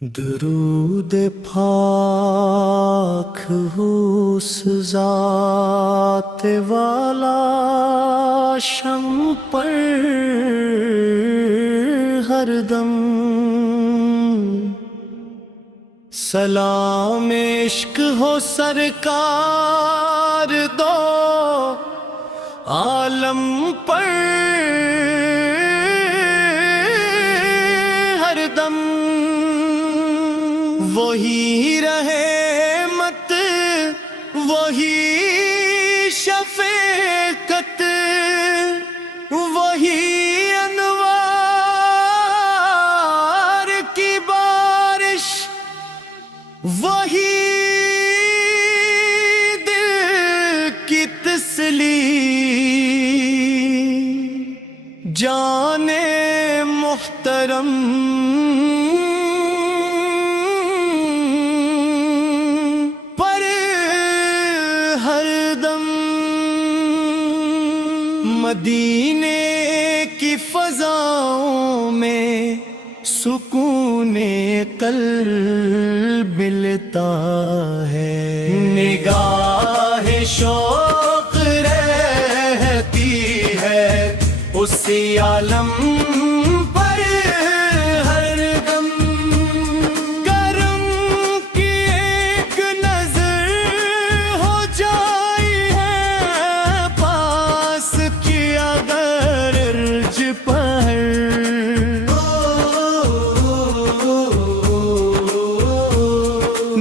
درود پاک ہو اس ذات والا شم پر ہر دم، سلام عشق ہو سرکار دو عالم پر ہر دم، وہی رحمت وہی شفقت وہی انوار کی بارش، وہی دل کی تسلی، جانے محترم پر ہر دم، مدینے کی فضاؤں میں سکون قلب ملتا ہے، نگاہ شوق رہتی ہے اسی عالم پر ہر دم، کرم کی ایک نظر ہو جائی ہے پاس کی اگر ارج پر،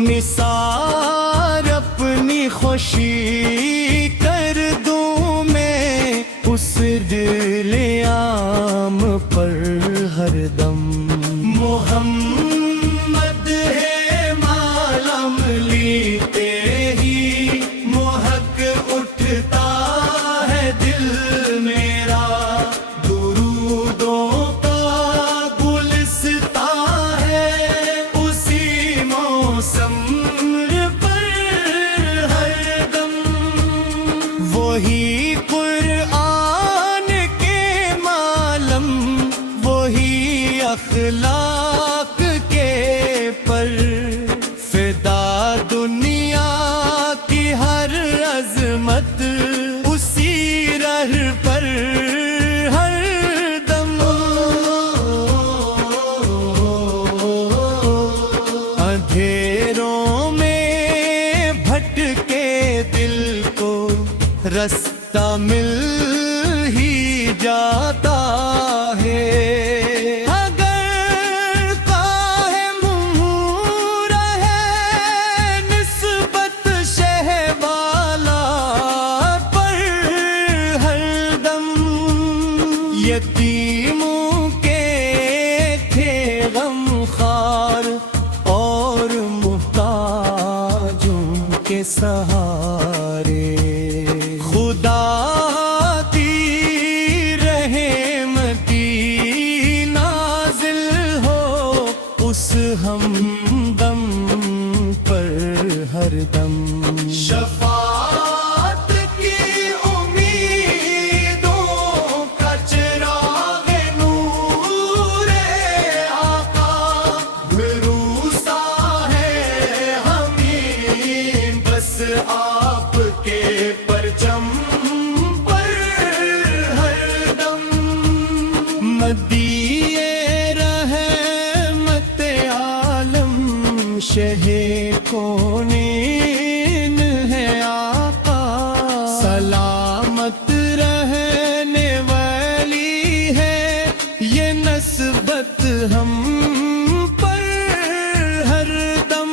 نثار اپنی خوشی کر دوں میں اس دل عام پر ہر دم، محمد ہے معلوم لیتے ہی محق اٹھتا ہے دل میرا، درودوں کا گلستاں ہے اسی موسم پر ہر دم، وہی قرآن کے معلم وہی اخلاق کے پر، فدا دنیا کی ہر عظمت اسی رہ پر ہر دم، اندھیروں میں بھٹکے دل کو رستہ مل ہی جاتا ہے، اگر قائم رہے نسبت شہ والا پر ہر دم، یتیموں کے تھے غم خوار اور محتاجوں کے سہارے، خدا کی رحمتی نازل ہو اس ہمدم پر ہر دم، شفاعت کی امیدوں کا چراغ نور آقا بھروسا ہے ہمیں بس آپ کے پرچم پر ہر دم، مدیے رحمت عالم شہ کونین ہے آقا، سلامت رہنے والی ہے یہ نسبت ہم پر ہر دم،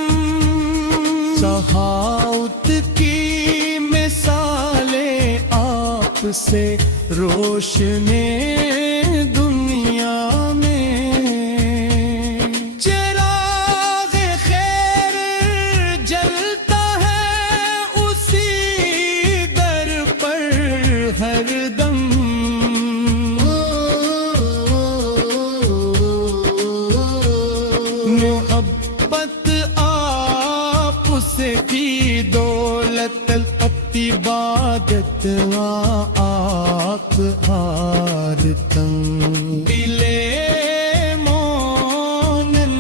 سخاوت کی مثالیں آپ سے روشنے دنیا میں، چراغ خیر جلتا ہے اسی در پر ہر دم، محبت آپ سے کی دولت عبادت آق ہار تنگ، دل مومن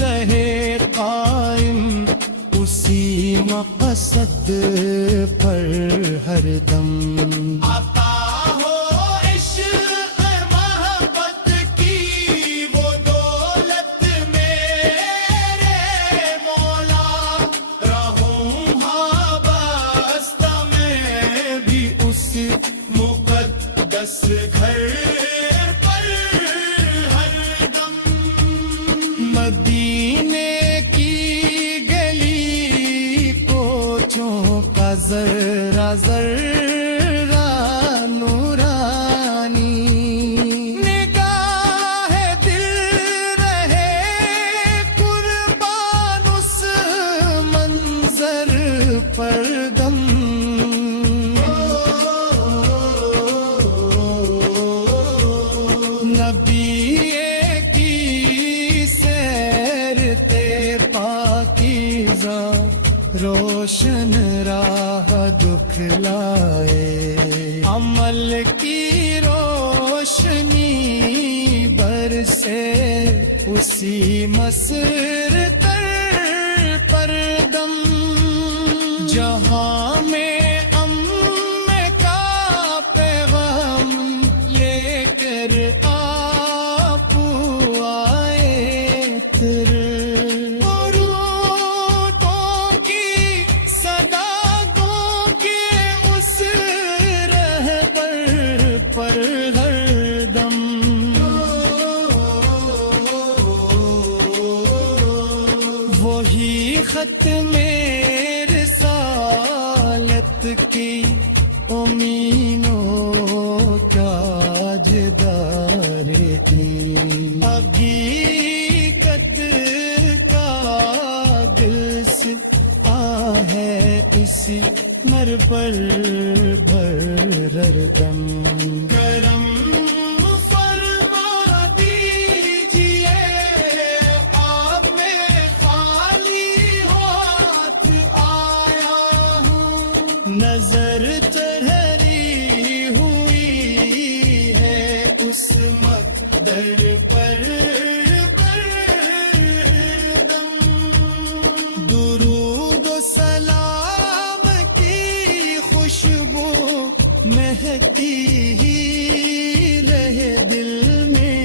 رہ حسد پر ہر دم عطا ہو عشق محبت کی وہ دولت میرے مولا رہوں وابستہ میں بھی اس مقدس گھر پر ہر دم مدینے کی گلی کوچوں کا ذرہ ذرہ نورانی نگاہ دل رہے قربان اس منظر پر دم نبی کی سیر تے پاکیزہ روشن راہ دکھلائے عمل کی روشنی برسے اسی مسر تر پر دم جہاں میں کا پیغام لے کر آپ آئے تر پر ہر دم وہی ختم رسالت کی امینوں کا جدار تھی حقیقت کا دل سے ہے اسی مر پر بھر دم کرم فرما دیجئے آپ میں خالی ہاتھ آیا ہوں نظر چڑھری ہوئی ہے اس مقدر پر درود و سلام کی خوشبو مہکتی ہی رہے دل میں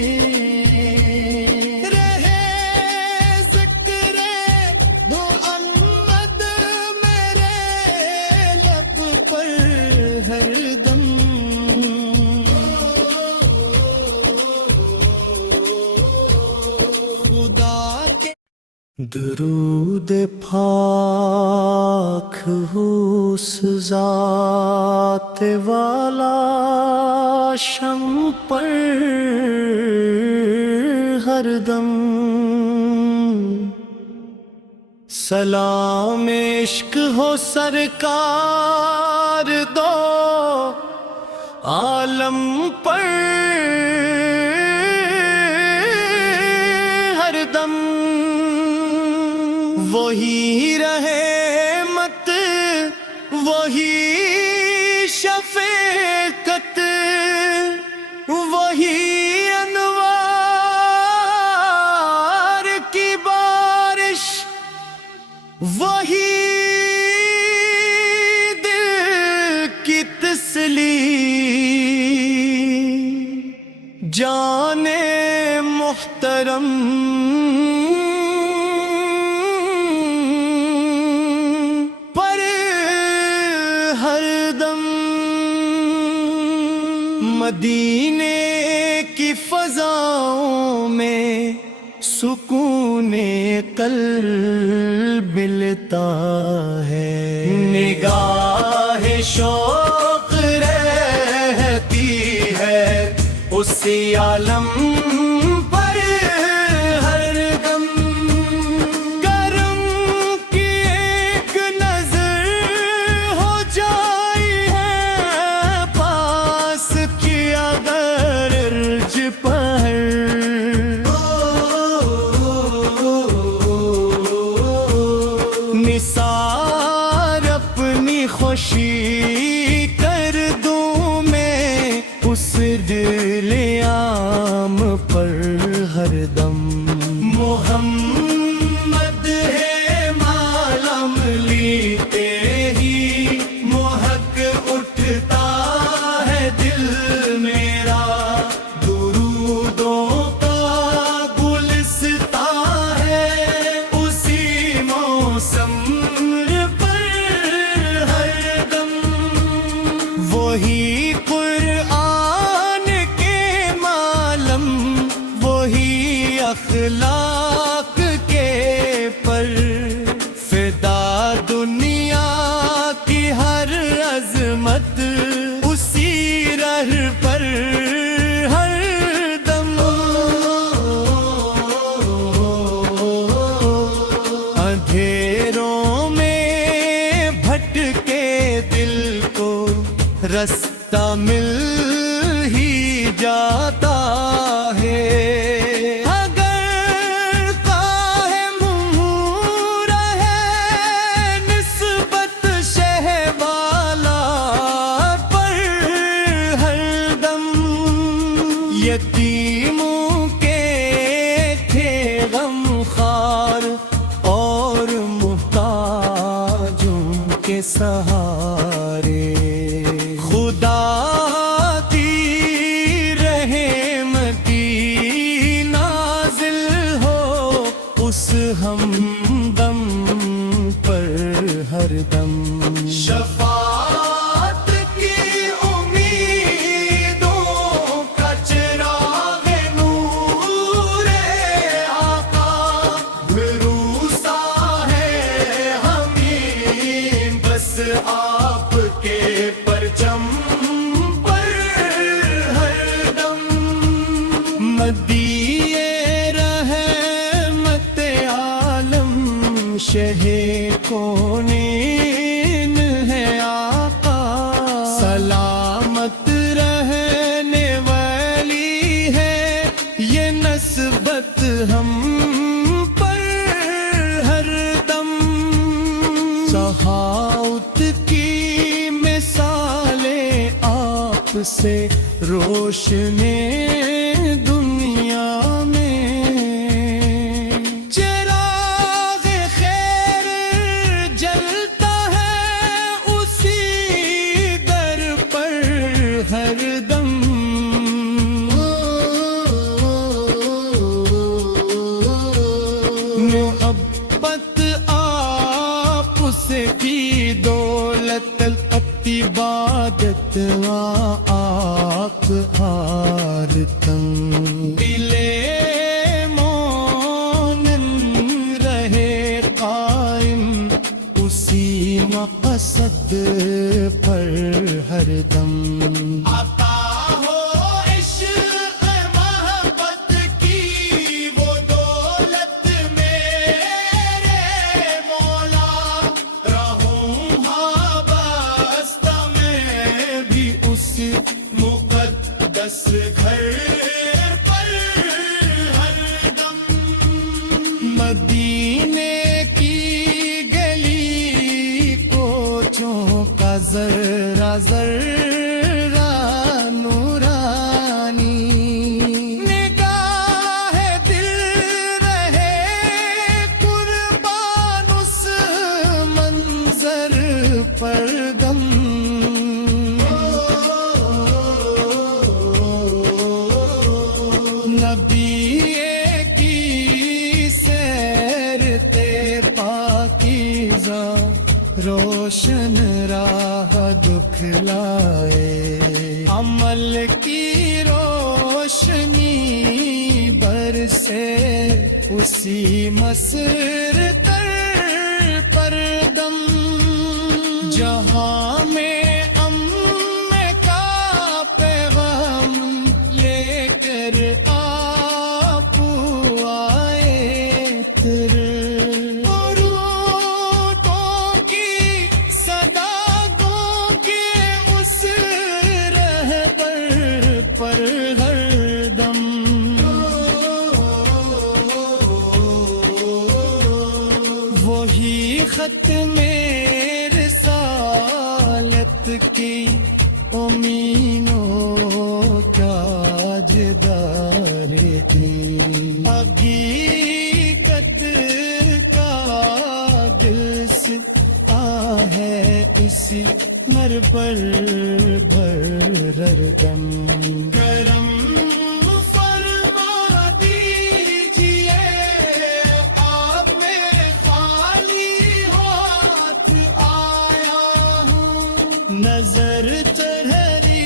رہے ذکر محمد میرے لب پر ہر دم خدا کے درود پاک اس ذات والا شم پر ہر دم سلام عشق ہو سرکار دو عالم پر ہر دم وہی رحمت وہی شفقت وہی انوار کی بارش وہی دل کی تسلی جانے محترم مدینے کی فضاؤں میں سکون قلب ملتا ہے نگاہ شوق رہتی ہے اسی عالم پر ہر دم کرم کی ایک نظر ہو جائی ہے پاس کی اگر ارج پر نثار اپنی خوشی کر دوں میں اس دل عام سہارے خدا کی رحمتی نازل ہو اس ہمدم پر ہر دم شفاعت کی امیدوں کا چراغ نور آقا بھروسا ہے ہمیں بس آپ کے پرچم پر ہر دم مدیے رحمت عالم شہ کونین ہے آقا سلامت رہنے والی ہے یہ نسبت ہم پر ہر دم سخاوت کی مثالیں آپ سے روشنی دنیا میں چراغ خیر جلتا ہے اسی در پر ہر دم محبت آپ سے کی دولت عبادت آق آرتم دلے مومن رہے قائم اسی مقصد پر ہر دم عطا ہو عشق محبت کی وہ دولت میرے مولا رہوں وابستہ میں بھی اس مقدس گھر پر ہر دم مدینے کی گلی کوچوں کا ذرہ ذرہ نورانی نگاہ دل رہے قربان اس منظر پر دم نبی کی سیر تے پاکیزہ روشن راہ دکھلائے عمل کی روشنی برسے اسی مسر تر پر دم جہاں میں کا پیغام لے کر آپ آئے تر پر ہر دم وہی ختم رسالت کی امینوں کا جدار تھی حقیقت کا دل سے ہے اسی مر پر بھر دم کرم فرما دیجئے آپ میں خالی ہاتھ آیا ہوں نظر چڑھری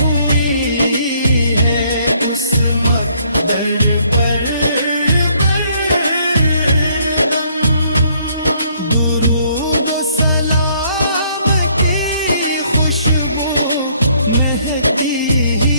ہوئی ہے اس مقدر پر درود و سلام کی خوشبو مہکتی ہی